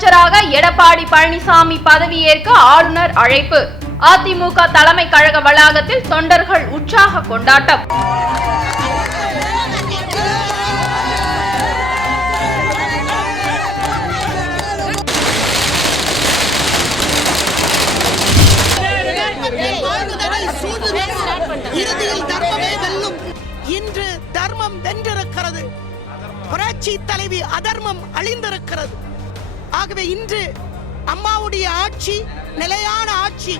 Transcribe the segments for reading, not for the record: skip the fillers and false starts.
முதலமைச்சராக எடப்பாடி பழனிசாமி பதவியேற்க ஆளுநர் அழைப்பு. அதிமுக தலைமை கழக வளாகத்தில் தொண்டர்கள் உற்சாக கொண்டாட்டம். இன்று தர்மம் வென்றிருக்கிறது, புரட்சி தலைவி அதர்மம் அழிந்திருக்கிறது. ஆகவே இன்று அம்மாவுடைய ஆட்சி நிலையான ஆட்சி.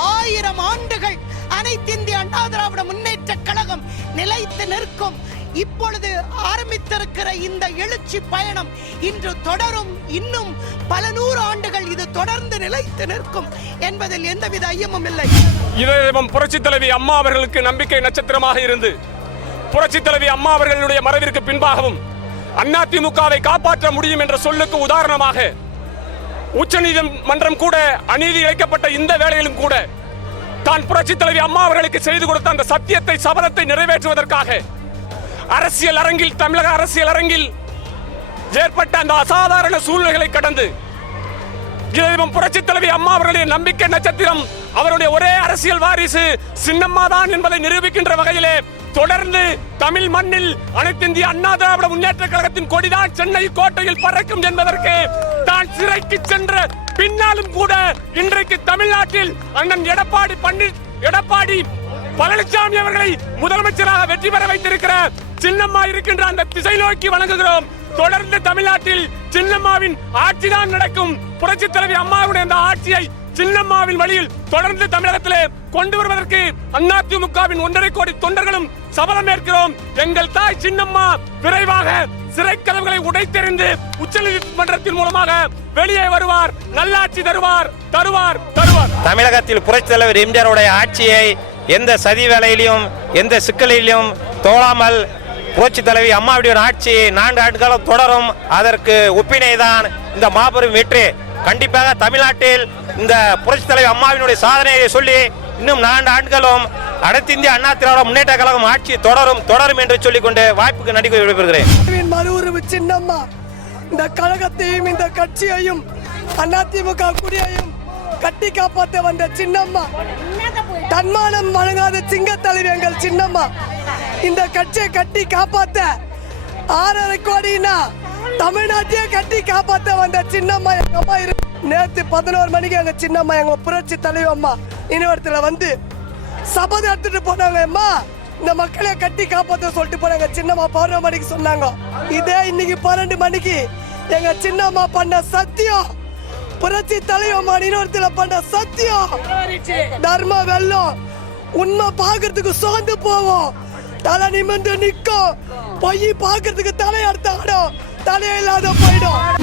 1000 ஆண்டுகள் அனைத்து இந்திய அண்ணா திராவிட முன்னேற்ற கழகம் நிலைத்து நிற்கும். இப்பொழுது ஆரம்பித்திருக்கிற இந்த எழுச்சி பயணம் இன்று தொடரும். இன்னும் பல 100 ஆண்டுகள் இது தொடர்ந்து நிலைத்து நிற்கும் என்பதில் எந்தவித ஐயமும் இல்லை. இதயம் புரட்சி தலைவி அம்மா அவர்களுக்கு நம்பிக்கை நட்சத்திரமாக இருந்து புரட்சி தலைவி அம்மா அவர்களுடைய மறைவிற்கு பின்பாகவும் அதிமுகவை காப்பாற்ற முடியும் என்ற சொல்லுக்கு உதாரணமாக உச்சநீதிமன்றம் கூட அநீதி இழைக்கப்பட்ட இந்த வேளையிலும் கூட தான் புரட்சி தலைவி அம்மா அவர்களுக்கு செய்து கொடுத்த அந்த சத்தியத்தை சபதத்தை நிறைவேற்றுவதற்காக அரசியல் அரங்கில், தமிழக அரசியல் அரங்கில் ஏற்பட்ட அந்த அசாதாரண சூழ்நிலைகளை கடந்து இதயம் புரட்சி தலைவி அம்மா அவர்களுடைய நம்பிக்கை நட்சத்திரம் அவருடைய ஒரே அரசியல் வாரிசு சின்னம்மா தான் என்பதை நிரூபிக்கின்ற வகையிலே தொடர்ந்து தமிழ் மண்ணில் அனைத்து இந்திய அண்ணா திராவிட முன்னேற்ற கழகத்தின் கொடிதான் சென்னை கோட்டையில் பறக்கும் என்பதற்கு தான் சிறைக்கு சென்ற பின்னாலும் கூட இன்றைக்கு தமிழ்நாட்டில் அண்ணன் எடப்பாடி பழனிசாமி அவர்களை முதலமைச்சராக வெற்றி பெற வைத்திருக்கிற சின்னம்மா இருக்கின்ற அந்த திசை நோக்கி வணங்குகிறோம். தொடர்ந்து தமிழ்நாட்டில் சின்னம்மாவின் ஆட்சிதான் நடக்கும். புரட்சி தலைவி அம்மாவுடைய அந்த ஆட்சியை சின்னம்மாவின் வழியில் தொடர்ந்து தமிழகத்திலே கொண்டு வருவதற்கு அதிமுகவின் 1.5 கோடி தொண்டர்களும் சபதம் ஏற்கிறோம். எங்கள் தாய் சின்னம்மா விரைவாக சிறை கதவுகளை உடைத்தெறிந்து உச்சநீதிமன்றத்தின் மூலமாக வெளியே வருவார். நல்லாட்சி தருவார். தமிழகத்தில் புரட்சி தலைவர் எம்ஜிஆருடைய ஆட்சியை எந்த சதி வேலையிலும் எந்த சிக்கலிலும் தோழாமல் புரட்சி தலைவி அம்மாவுடைய ஆட்சி 4 ஆண்டுகளும் தொடரும். அதற்கு ஒப்பினை தான் இந்த மாபெரும் வெற்றி. கண்டிப்பாக தமிழ்நாட்டில் இந்த புரட்சி தலைவி அம்மாவினுடைய சாதனையை சொல்லி இன்னும் 4 ஆண்டுகளும் அனைத்து இந்திய அண்ணா திராவிட முன்னேற்ற கழகம் ஆட்சி தொடரும் என்று சொல்லிக்கொண்டு வாய்ப்புக்கு நன்றி விடைபெறுகிறேன். மறுஉருவு சின்னம்மா இந்த கழகத்தையும் இந்த கட்சியையும் அதிமுக குடியையும் கட்டி காப்பாற்ற வந்த சின்னம்மா, தன்மானம் வழங்காத சிங்க தலைவி எங்கள் சின்னம்மா. இந்த கட்சியை கட்டி காப்பாற்ற 6.5 கோடினா தமிழ்நாட்டையே கட்டி காப்பாற்ற வந்த சின்னம்மா எங்க அம்மா. நேற்று 11 மணிக்கு எங்க சின்னம்மா எங்க புரட்சி தலைவி அம்மா இன்னொருத்துல வந்து சபதம் எடுத்துட்டு போனாங்க. அம்மா இந்த மக்களை கட்டி காப்பாற்ற சொல்லிட்டு போனாங்க. சின்னம்மா 11 மணிக்கு சொன்னாங்க. இதே இன்னைக்கு 12 மணிக்கு எங்க சின்னம்மா பண்ண சத்தியம், புரட்சி தலைவி அம்மா இன்னொருத்துல பண்ண சத்தியம் தர்ம வெல்லம். உண்மை பாக்குறதுக்கு சோர்ந்து போவோம், தலை நிமிர்ந்து நிற்கும். பொய் பாக்குறதுக்கு தலையெடுத்தாடும், தலையில்லாத போயிடும்.